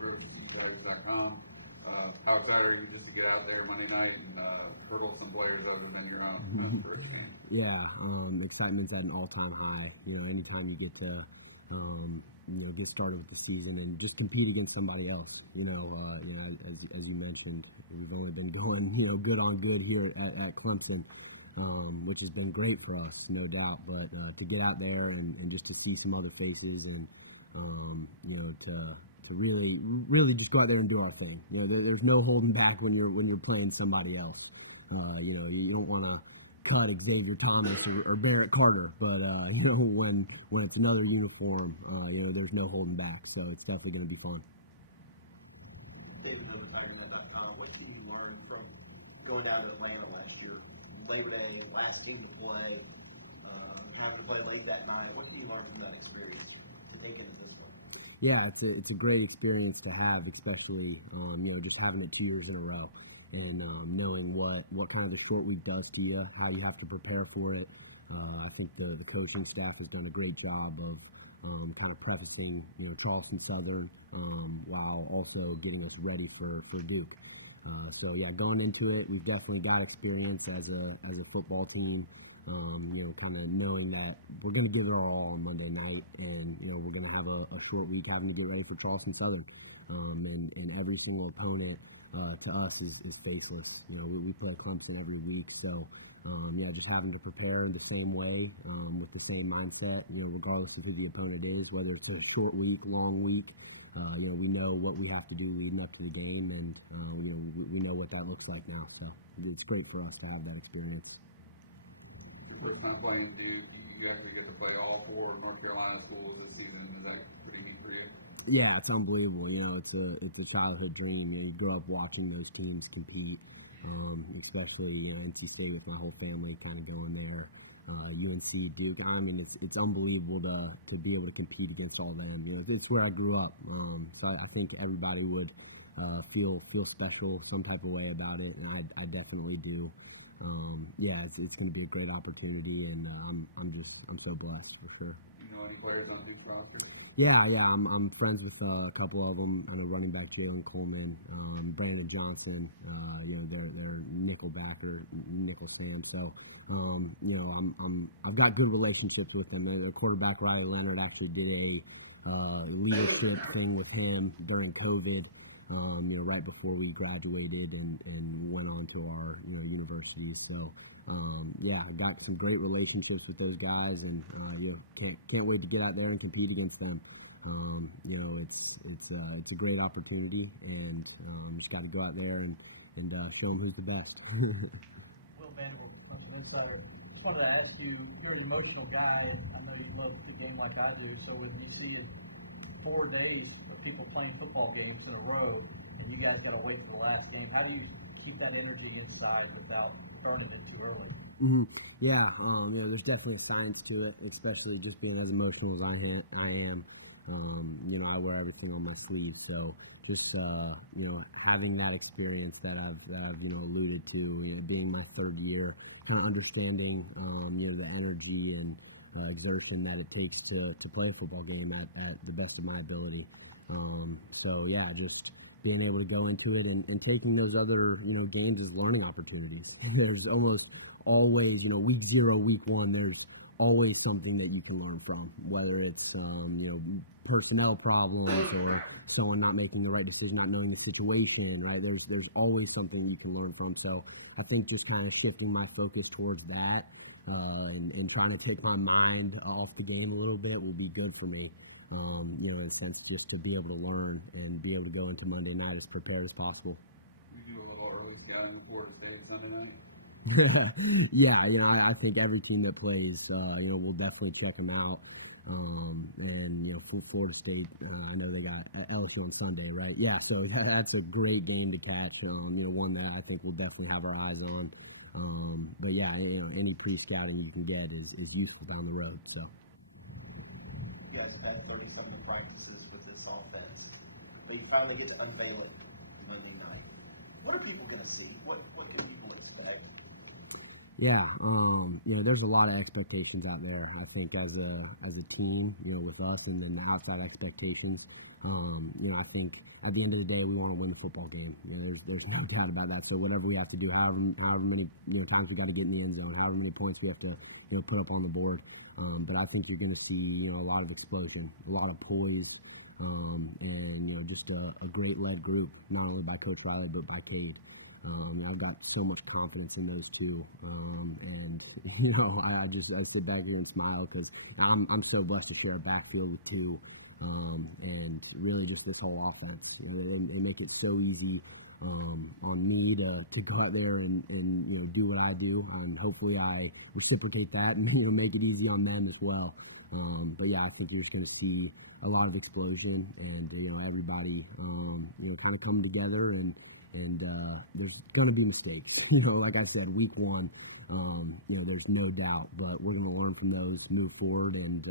those how excited are you just to get out there Monday night and hurdle some players other than your own? Yeah, excitement's at an all-time high. Anytime you get to, get started with the season and just compete against somebody else. As you mentioned, we've only been going, good on good here at Clemson, which has been great for us, no doubt. But to get out there and just to see some other faces and, to really just go out there and do our thing. There's no holding back when you're playing somebody else. You don't want to cut Xavier Thomas or Barrett Carter, but when it's another uniform, there's no holding back. So it's definitely going to be fun. What did you learn from going out to Atlanta last year? Labor Day, last game to play, having to play late that night. What did you learn from that experience? Yeah, it's a great experience to have, especially just having it 2 years in a row, and knowing what kind of a short week does to you, how you have to prepare for it. I think the coaching staff has done a great job of kind of prefacing Charleston Southern while also getting us ready for Duke. So yeah, going into it, we've definitely got experience as a football team. Kind of knowing that we're going to give it all on Monday night, and we're going to have a short week having to get ready for Charleston Southern, and every single opponent to us is faceless. We play Clemson every week, so just having to prepare in the same way, with the same mindset, regardless of who the opponent is, whether it's a short week, long week. We know what we have to do leading up to the game, and we know what that looks like now. So it's great for us to have that experience. First time playing with you actually get to play all four North Carolina schools this season. Is that pretty good for you? Yeah, it's unbelievable. It's a childhood dream. You grow up watching those teams compete, especially NC State with my whole family kind of going there. UNC, Duke. I mean, it's unbelievable to be able to compete against all them. It's where I grew up. So I think everybody would feel special, some type of way about it, and I definitely do. It's going to be a great opportunity, and I'm so blessed for sure. You know any players on these rosters? Yeah, I'm friends with a couple of them. I'm a running back, Jalen Coleman, Brandon Johnson. They're nickel backer, nickel stand. So, I've got good relationships with them. The quarterback Riley Leonard actually did a leadership thing with him during COVID. Right before we graduated and went on to our universities. So I've got some great relationships with those guys, and can't wait to get out there and compete against them. It's a great opportunity, and just got to go out there and show them who's the best. Will Vanderbilt, I wanted to ask you, you're an emotional guy. I know you love the game like I do. So when you see 4 days people playing football games in a row, and you guys got to wait for the last game. How do you keep that energy inside without starting it too early? Mm-hmm. Yeah, there's definitely a science to it, especially just being as emotional as I am. I wear everything on my sleeve, so just having that experience that I've alluded to, being my 3rd year, kind of understanding the energy and exertion that it takes to play a football game at the best of my ability. Just being able to go into it and taking those other games as learning opportunities. There's almost always week 0, week 1. There's always something that you can learn from, whether it's personnel problems or someone not making the right decision, not knowing the situation. Right? There's always something you can learn from. So I think just kind of shifting my focus towards that. And trying to take my mind off the game a little bit will be good for me, in a sense, just to be able to learn and be able to go into Monday night as prepared as possible. You do a little early scouting before the day Sunday night? Yeah, I think every team that plays, we'll definitely check them out. For Florida State, I know they got LSU on Sunday, right? Yeah, so that's a great game to catch. One that I think we'll definitely have our eyes on. But yeah, any pre-scouting you can get is useful down the road. So. You guys have 37 practices with this offense. When you finally get to unveil it, what are people going to see? What do people expect? Yeah, there's a lot of expectations out there. I think as a team, with us, and then the outside expectations. I think at the end of the day, we want to win the football game. There's no doubt about that. So whatever we have to do, however many times we got to get in the end zone, however many points we have to put up on the board. But I think you're going to see a lot of explosion, a lot of poise, and just a great led group, not only by Coach Riley but by Cade. I've got so much confidence in those two, and I sit back here and smile because I'm so blessed to share a backfield with two, and really just this whole offense. They make it so easy on me to go out there and do what I do, and hopefully I reciprocate that and make it easy on them as well. But yeah, I think you're just going to see a lot of explosion, and everybody kind of come together, and there's going to be mistakes. Like I said, week one, there's no doubt, but we're going to learn from those, move forward, and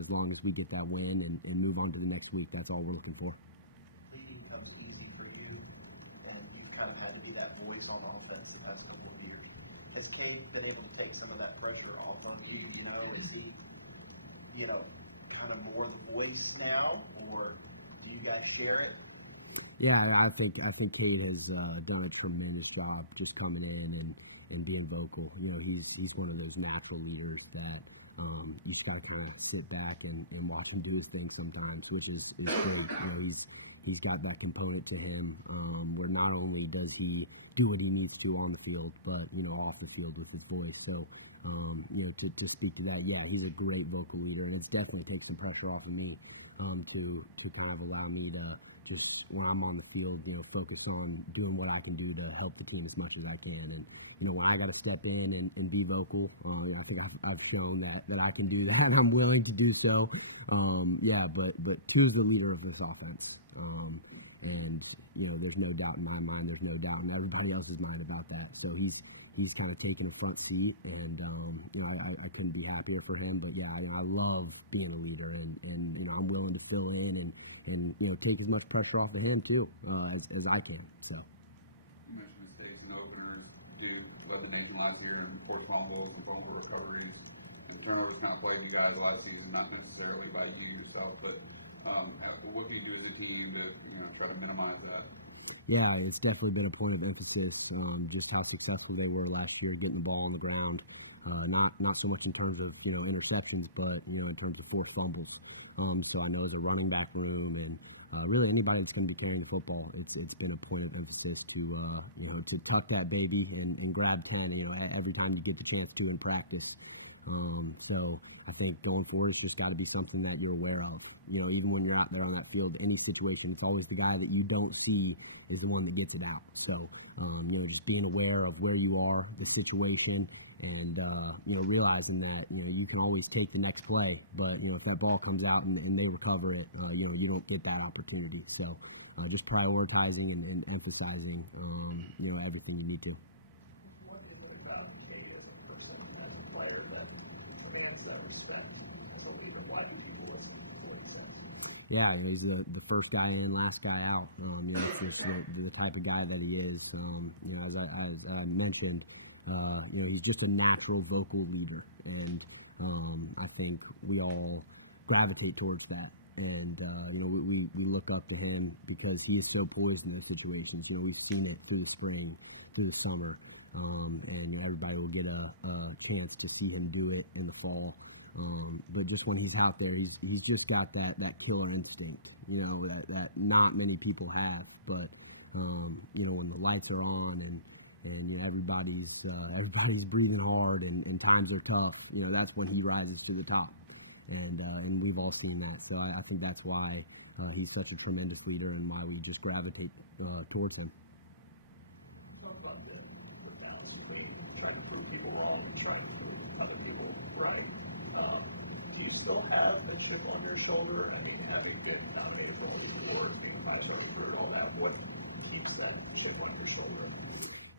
as long as we get that win and move on to the next week, that's all we're looking for. Leading comes easy for you, and you kind of had to be that voice on offense the past couple of years. Has Cade been able to take some of that pressure off on you? Is he, kind of more the voice now, or do you guys share it? Yeah, I think Cade has done a tremendous job just coming in and being vocal. He's one of those natural leaders that you just gotta kind of sit back and watch him do his thing sometimes, which is great. He's got that component to him where not only does he do what he needs to on the field, but off the field with his voice. So to speak to that, yeah, he's a great vocal leader, and it's definitely takes some pressure off of me to kind of allow me to just when I'm on the field, focus on doing what I can do to help the team as much as I can. And when I got to step in and be vocal, I think I've shown that I can do that, and I'm willing to do so. But Q's the leader of this offense, and there's no doubt in my mind, there's no doubt in everybody else's mind about that. So he's kind of taking a front seat, and I couldn't be happier for him. But yeah, I love being a leader, and I'm willing to fill in and take as much pressure off of him too as I can. So. You mentioned mistakes and openers. We led the nation last year in forced fumbles and fumble recoveries. And turnovers not playing you guys last season, not necessarily by you yourself, but what can you do as a team to try to minimize that? Yeah, it's definitely been a point of emphasis. Just how successful they were last year, getting the ball on the ground. Not so much in terms of interceptions, but in terms of forced fumbles. So I know as a running back room and really anybody that's going to be carrying the football, it's been a point of emphasis to tuck that baby and grab 10 every time you get the chance to in practice. So I think going forward, it's just got to be something that you're aware of. Even when you're out there on that field, any situation, it's always the guy that you don't see is the one that gets it out. So just being aware of where you are, the situation. And, realizing that, you can always take the next play, but, if that ball comes out and they recover it, you don't get that opportunity. So just prioritizing and emphasizing, everything you need to. What do you think about the player that someone has that respect? So even why do you voice? Yeah, he's the first guy in, last guy out. It's just the type of guy that he is. As I mentioned, he's just a natural vocal leader, and I think we all gravitate towards that. And we look up to him because he is so poised in those situations. We've seen it through the spring, through the summer, and everybody will get a chance to see him do it in the fall. But just when he's out there, he's just got that killer instinct, that not many people have. But when the lights are on and everybody's breathing hard and times are tough, that's when he rises to the top, and we've all seen that. So I think that's why he's such a tremendous leader, and why we just gravitate towards him. Trying to prove people wrong, trying to prove other people right. Do you still have a chip on your shoulder? I mean, as a kid, nominated for all these awards, might as well put it all out. What keeps that chip on your shoulder?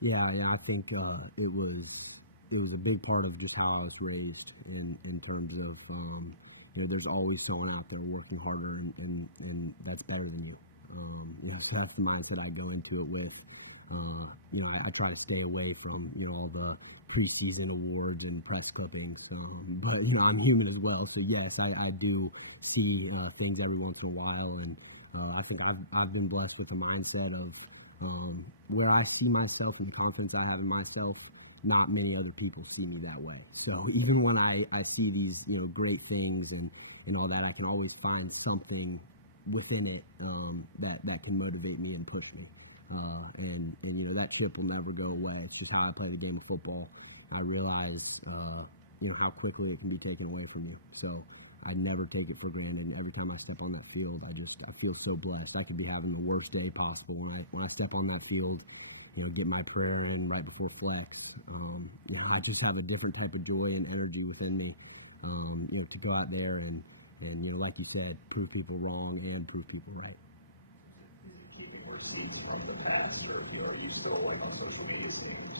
Yeah, I think it was a big part of just how I was raised in terms of there's always someone out there working harder and that's better than you. So that's the mindset I go into it with. I try to stay away from all the preseason awards and press clippings, but I'm human as well. So yes, I do see things every once in a while, and I think I've been blessed with a mindset of where I see myself and the confidence I have in myself. Not many other people see me that way. So even when I see these great things and all that, I can always find something within it that can motivate me and push me. And that chip will never go away. It's just how I play the game of football. I realize how quickly it can be taken away from you. So I never take it for granted. And every time I step on that field, I feel so blessed. I could be having the worst day possible when I step on that field. Get my prayer in right before flex. I just have a different type of joy and energy within me. To go out there and like you said, prove people wrong and prove people right. From the past, or you still like on social media,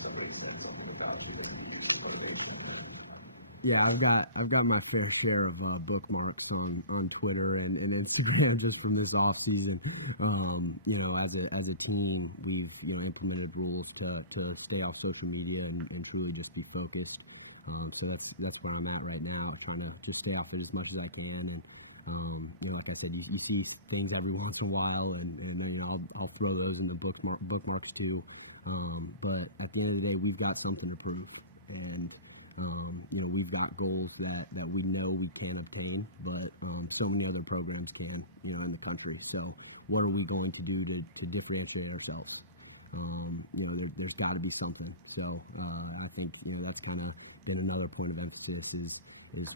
somebody said something about you. Yeah, I've got my fair share of bookmarks on Twitter and Instagram just from this off season. As a team, we've implemented rules to stay off social media and truly just be focused. So that's where I'm at right now, trying to just stay off it as much as I can. And like I said, you see things every once in a while, and then I'll throw those in the bookmarks too. But at the end of the day, we've got something to prove, and we've got goals that we know we can obtain, but so many other programs can, in the country. So what are we going to do to differentiate ourselves? There's got to be something. So I think that's kind of been another point of emphasis is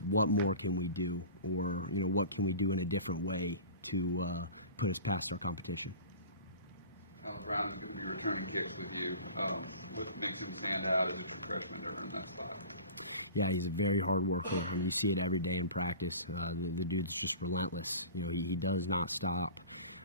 what more can we do, or what can we do in a different way to put us past our competition. Brian, you're going to get to you. What makes him stand out as a freshman in that spot? Yeah, he's a very hard worker, and you see it every day in practice. The dude's just relentless. He does not stop.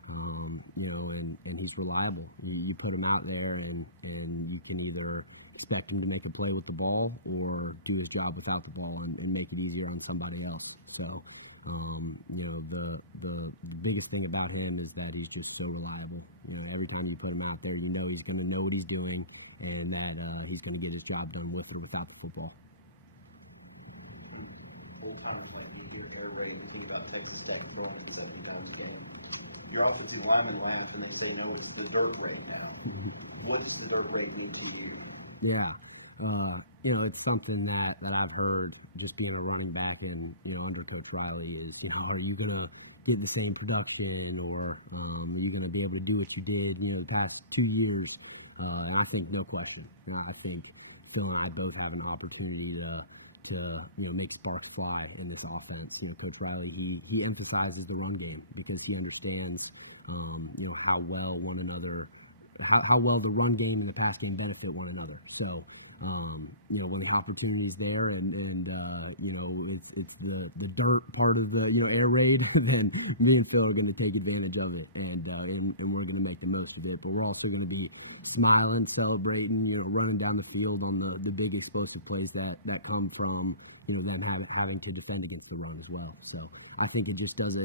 And he's reliable. You put him out there, and you can either expect him to make a play with the ball or do his job without the ball and make it easier on somebody else. So, the biggest thing about him is that he's just so reliable. Every time you put him out there, he's going to know what he's doing, and that he's going to get his job done with or without the football. Your offensive lineman line from the saying, "Oh, it's the dirt rate now." What's the dirt rate mean to you? Yeah, it's something that I've heard just being a running back and under Coach Riley is, are you gonna get the same production, or are you gonna be able to do what you did the past 2 years? And I think no question. I think Phil and I both have an opportunity to make sparks fly in this offense. Coach Riley, he emphasizes the run game because he understands how well one another, how well the run game and the pass game benefit one another. So when the opportunity's there and it's the dirt part of the air raid, then me and Phil are going to take advantage of it, and we're going to make the most of it. But we're also going to be smiling, celebrating, running down the field on the big explosive plays that come from them having to defend against the run as well. So I think it just does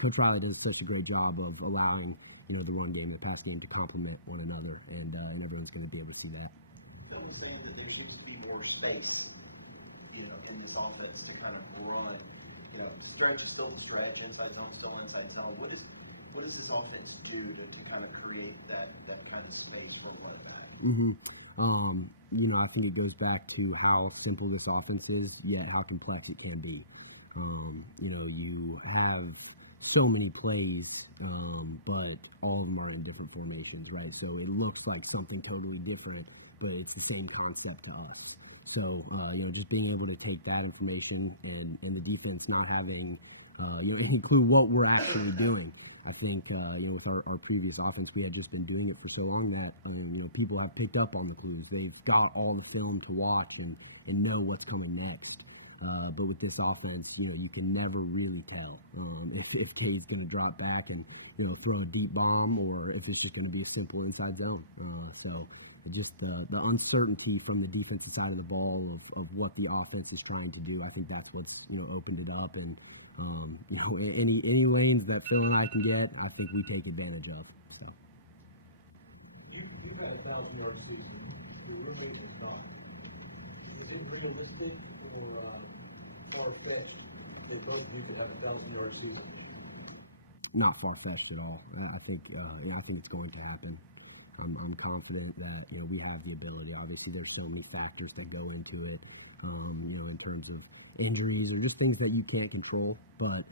Coach Riley does such a great job of allowing the run game and the pass game to complement one another, and everyone's going to be able to see that. The only thing is there needs to be more space, in this offense to kind of run, stretch, still stretch, inside zone, still inside zone. What does this offense do to kind of create that kind of space for right now? I think it goes back to how simple this offense is, yet how complex it can be. You have so many plays, but all of them are in different formations, right? So it looks like something totally different, but it's the same concept to us. So, just being able to take that information and the defense not having any clue what we're actually doing. I think, with our previous offense, we had just been doing it for so long that, people have picked up on the clues. They've got all the film to watch and know what's coming next. But with this offense, you can never really tell if K's going to drop back and, throw a deep bomb, or if it's just going to be a simple inside zone. So just the uncertainty from the defensive side of the ball of what the offense is trying to do, I think that's what's, opened it up. And, any lanes that Phil and I can get, I think we take advantage of. So. You had a 1,000-yard season. Your roommate was not. Is it realistic or far-fetched for both of you to have a 1,000-yard season? not far-fetched at all. I think it's going to happen. I'm confident that we have the ability. Obviously, there's so many factors that go into it, in terms of injuries and just things that you can't control. But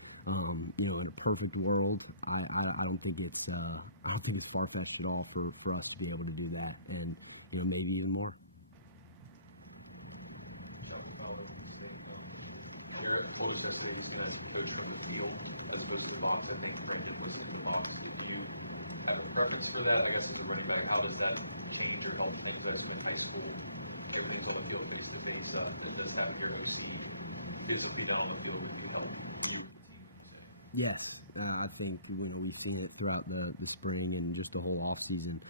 in a perfect world, I don't think it's far-fetched at all for us to be able to do that, and maybe even more. What would that say as coach from the field as opposed to the box? I think it's really good versus the box. Did you have a preference for that? I guess if you're learning about how does that change your health of you guys from high school? Everything's on the field, basically things it does have your visual feedback on the field. Yes, I think we've seen it throughout the spring and just the whole off season.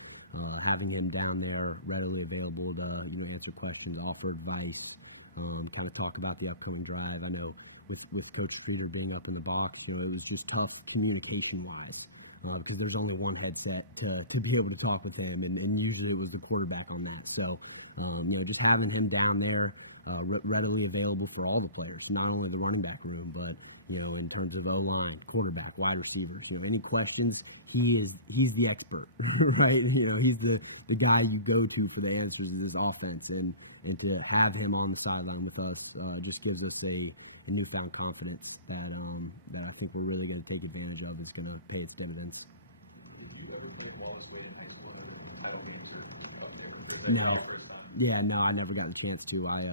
Having him down there readily available to answer questions, offer advice, kind of talk about the upcoming drive. I know with Coach Streeter being up in the box, it was just tough communication-wise because there's only one headset to be able to talk with him, and usually it was the quarterback on that. So, just having him down there readily available for all the players, not only the running back room, but in terms of O-line, quarterback, wide receivers. Any questions, he's the expert, right? He's the guy you go to for the answers of his offense, and to have him on the sideline with us just gives us a newfound confidence that I think we're really going to take advantage of. Is going to pay its dividends. No, I never got a chance to. I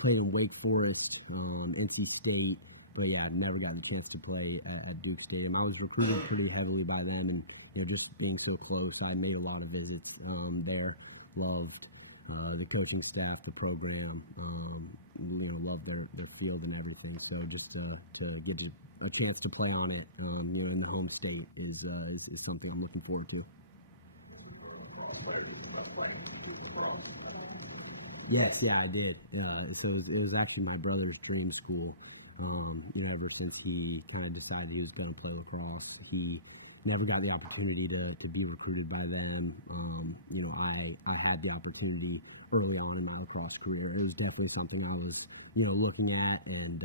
played in Wake Forest, NC State, but yeah, I never got a chance to play at Duke Stadium. I was recruited pretty heavily by them, and just being so close, I made a lot of visits there. Loved the coaching staff, the program, loved the field and everything. So just to get a chance to play on it, in the home state is something I'm looking forward to. Yes, yeah, I did. So it was actually my brother's dream school. Ever since he kind of decided he was going to play lacrosse, he never got the opportunity to be recruited by them. I had the opportunity early on in my lacrosse career. It was definitely something I was, looking at, and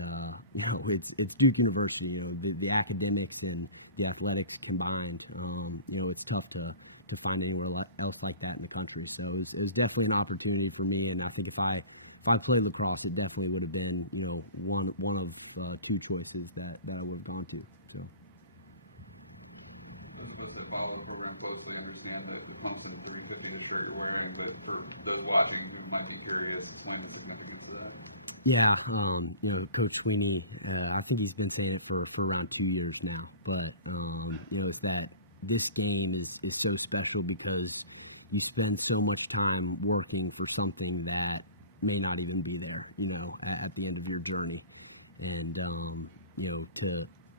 it's Duke University. The academics and the athletics combined. It's tough to find anywhere else like that in the country. So it was definitely an opportunity for me, and I think if I played lacrosse, it definitely would have been, one of two choices that I would have gone to. So. Those of us that follow the program closely understand that the Clemson is pretty quickly the shirt you're wearing, but for those watching, you might be curious, explain the significance of that. Yeah, Coach Sweeney, I think he's been saying it for around 2 years now, but, it's that this game is so special because you spend so much time working for something that may not even be there, at the end of your journey. And,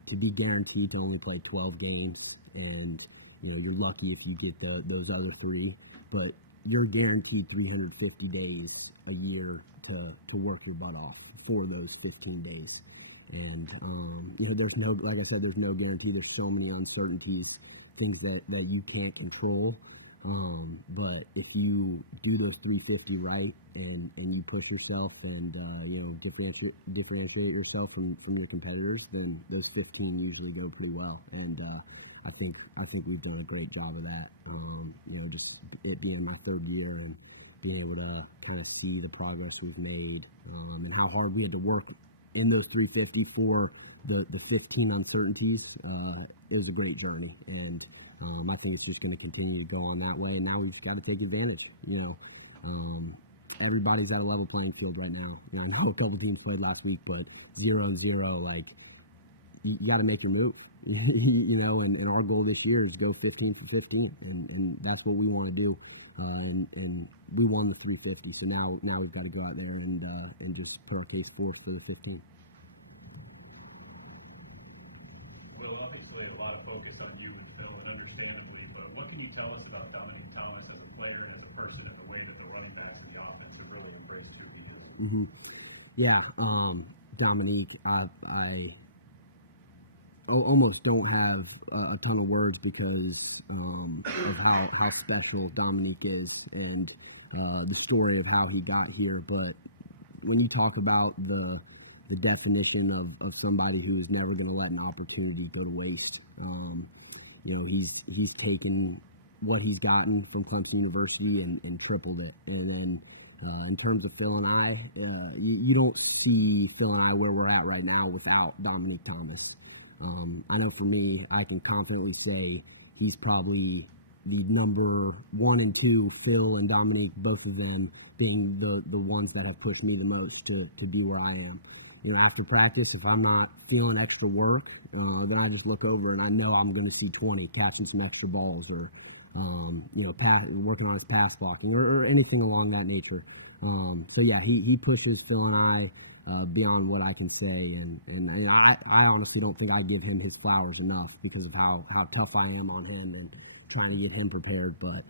to be guaranteed to only play 12 games, and, you're lucky if you get those other 3, but you're guaranteed 350 days a year to work your butt off for those 15 days. And, there's no, like I said, there's no guarantee. There's so many uncertainties, things that you can't control. But if you do those 350 right and you push yourself and differentiate yourself from your competitors, then those 15 usually go pretty well. And I think we've done a great job of that. Just it being my 3rd year and being able to kind of see the progress we've made, and how hard we had to work in those 350 for the 15 uncertainties is a great journey. And I think it's just going to continue to go on that way, and now we've got to take advantage. Everybody's at a level playing field right now. I know a couple teams played last week, but 0-0, like, you got to make your move. And our goal this year is go 15 for 15, and that's what we want to do. And we won the 350, so now we've got to go out there and just put our case forth for the 15. Well, obviously a lot of focus on you, and understandably, but what can you tell us about Dominic Thomas as a player and as a person, and the way that the running backs and the offense have really embraced you? Mm-hmm. Yeah, Dominique, I almost don't have a ton of words because of how special Dominique is and the story of how he got here. But when you talk about the the definition of somebody who's never going to let an opportunity go to waste. You know, he's taken what he's gotten from Clemson University and tripled it. And then in terms of Phil and I, you don't see Phil and I where we're at right now without Dominic Thomas. I know for me, I can confidently say he's probably the number 1 and 2, Phil and Dominic, both of them being the ones that have pushed me the most to be where I am. You know, after practice, if I'm not feeling extra work, then I just look over and I know I'm going to see 20 catching some extra balls or, you know, working on his pass blocking or anything along that nature. So yeah, he pushes Phil and I beyond what I can say, and you know, I honestly don't think I give him his flowers enough because of how tough I am on him and trying to get him prepared. But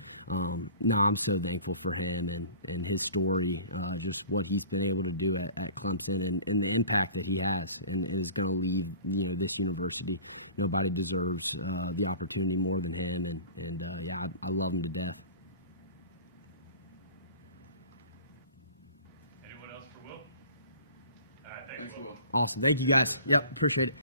no, I'm so thankful for him and his story, just what he's been able to do at Clemson and the impact that he has and is going to leave, you know, this university. Nobody deserves the opportunity more than him, and yeah, I love him to death. Anyone else for Will? All right, thanks, Will. Awesome. Thank you, guys. Yep, appreciate it.